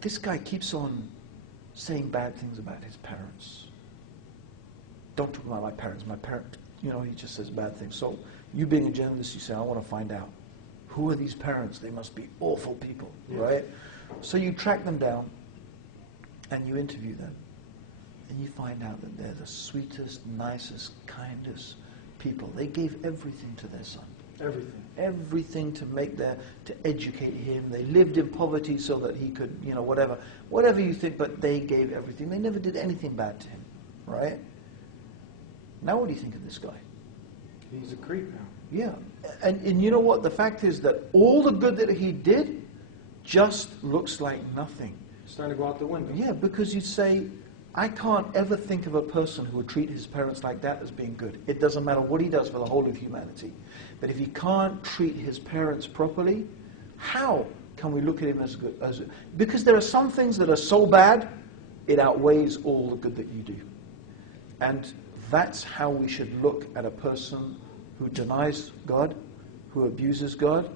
this guy keeps on saying bad things about his parents. Don't talk about my parents. My parent, he just says bad things. So you being a journalist, you say, I want to find out. Who are these parents? They must be awful people, right? So you track them down and you interview them. And you find out that they're the sweetest, nicest, kindest people. They gave everything to their son. Everything. Everything to educate him. They lived in poverty so that he could, whatever you think, but they gave everything. They never did anything bad to him, right? Now what do you think of this guy? He's a creep now. Yeah. And you know what? The fact is that all the good that he did just looks like nothing. It's starting to go out the window. Yeah, because you say, I can't ever think of a person who would treat his parents like that as being good. It doesn't matter what he does for the whole of humanity. But if he can't treat his parents properly, how can we look at him as good? Because there are some things that are so bad, it outweighs all the good that you do. And that's how we should look at a person who denies God, who abuses God,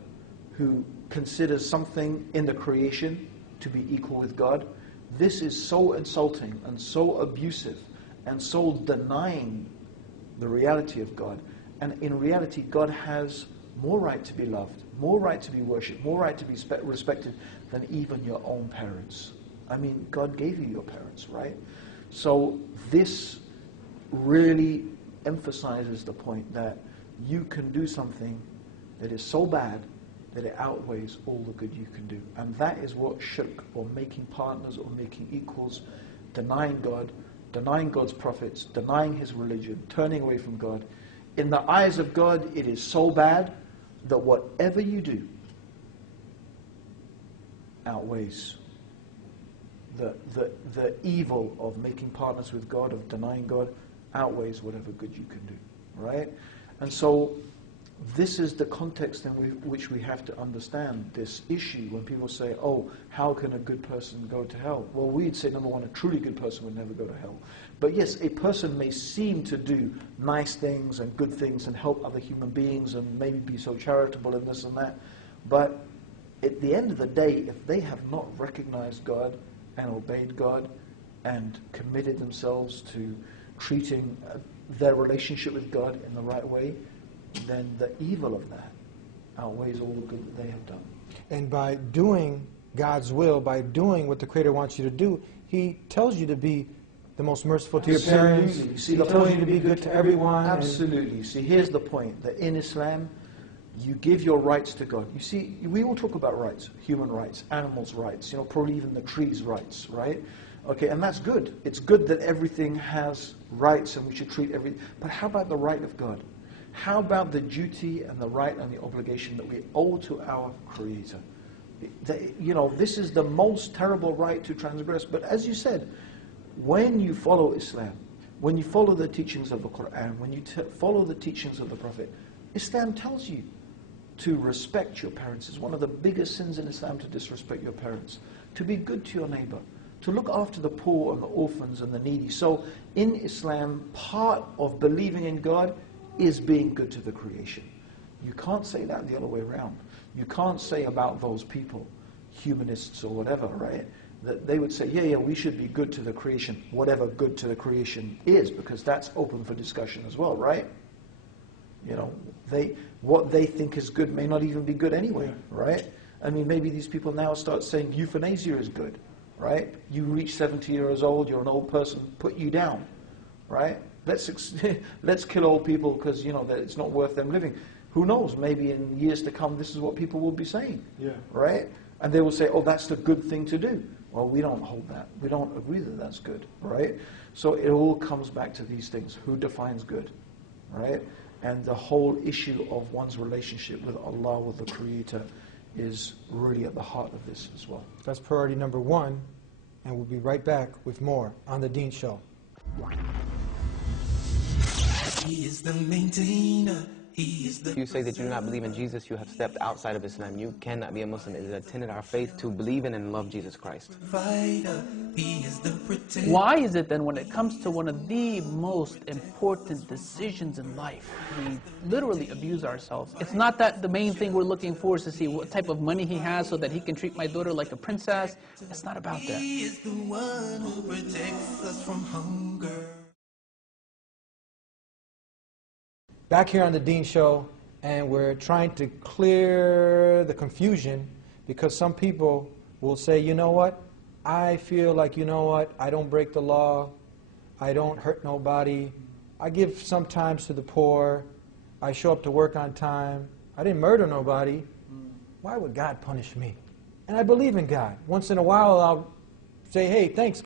who considers something in the creation to be equal with God. This is so insulting and so abusive and so denying the reality of God. And in reality, God has more right to be loved, more right to be worshipped, more right to be respected than even your own parents. I mean, God gave you your parents, right? So this really emphasizes the point that you can do something that is so bad that it outweighs all the good you can do. And that is what shirk, or making partners, or making equals, denying God, denying God's prophets, denying his religion, turning away from God. In the eyes of God, it is so bad that whatever you do outweighs the evil of making partners with God, of denying God, outweighs whatever good you can do, right? And so this is the context in which we have to understand this issue when people say, oh, how can a good person go to hell? Well, we'd say, number one, a truly good person would never go to hell. But yes, a person may seem to do nice things and good things and help other human beings and maybe be so charitable and this and that. But at the end of the day, if they have not recognized God and obeyed God and committed themselves to treating their relationship with God in the right way, then the evil of that outweighs all the good that they have done. And by doing God's will, by doing what the Creator wants you to do, He tells you to be the most merciful to your parents. You see, He tells you to be good to everyone. Absolutely. See, here's the point, that in Islam, you give your rights to God. You see, we all talk about rights, human rights, animals' rights, probably even the trees' rights, right? Okay, and that's good. It's good that everything has rights and we should treat everything. But how about the right of God? How about the duty and the right and the obligation that we owe to our Creator? This is the most terrible right to transgress. But as you said, when you follow Islam, when you follow the teachings of the Quran, when you follow the teachings of the Prophet, Islam tells you to respect your parents. It's one of the biggest sins in Islam to disrespect your parents. To be good to your neighbor. To look after the poor and the orphans and the needy. So in Islam, part of believing in God is being good to the creation. You can't say that the other way around. You can't say about those people, humanists or whatever, right, that they would say, yeah, we should be good to the creation, whatever good to the creation is, because that's open for discussion as well, right? What they think is good may not even be good anyway, right? I mean, maybe these people now start saying euthanasia is good, right? You reach 70 years old, you're an old person, put you down, right? Let's kill old people because, that it's not worth them living. Who knows? Maybe in years to come, this is what people will be saying, right? And they will say, oh, that's the good thing to do. Well, we don't hold that. We don't agree that that's good, right? So it all comes back to these things. Who defines good, right? And the whole issue of one's relationship with Allah, with the Creator, is really at the heart of this as well. That's priority number one, and we'll be right back with more on The Deen Show. He is the maintainer If you say that you do not believe in Jesus, you have stepped outside of Islam. You cannot be a Muslim. It is a tenet of our faith to believe in and love Jesus Christ. Why is it then when it comes to one of the most important decisions in life, we literally abuse ourselves? It's not that the main thing we're looking for is to see what type of money he has so that he can treat my daughter like a princess. It's not about that. He is the one who protects us from hunger. Back here on the Deen Show, and we're trying to clear the confusion, because some people will say, you know what, I feel like, you know what, I don't break the law, I don't hurt nobody, I give sometimes to the poor, I show up to work on time, I didn't murder nobody, why would God punish me? And I believe in God. Once in a while I'll say, hey, thanks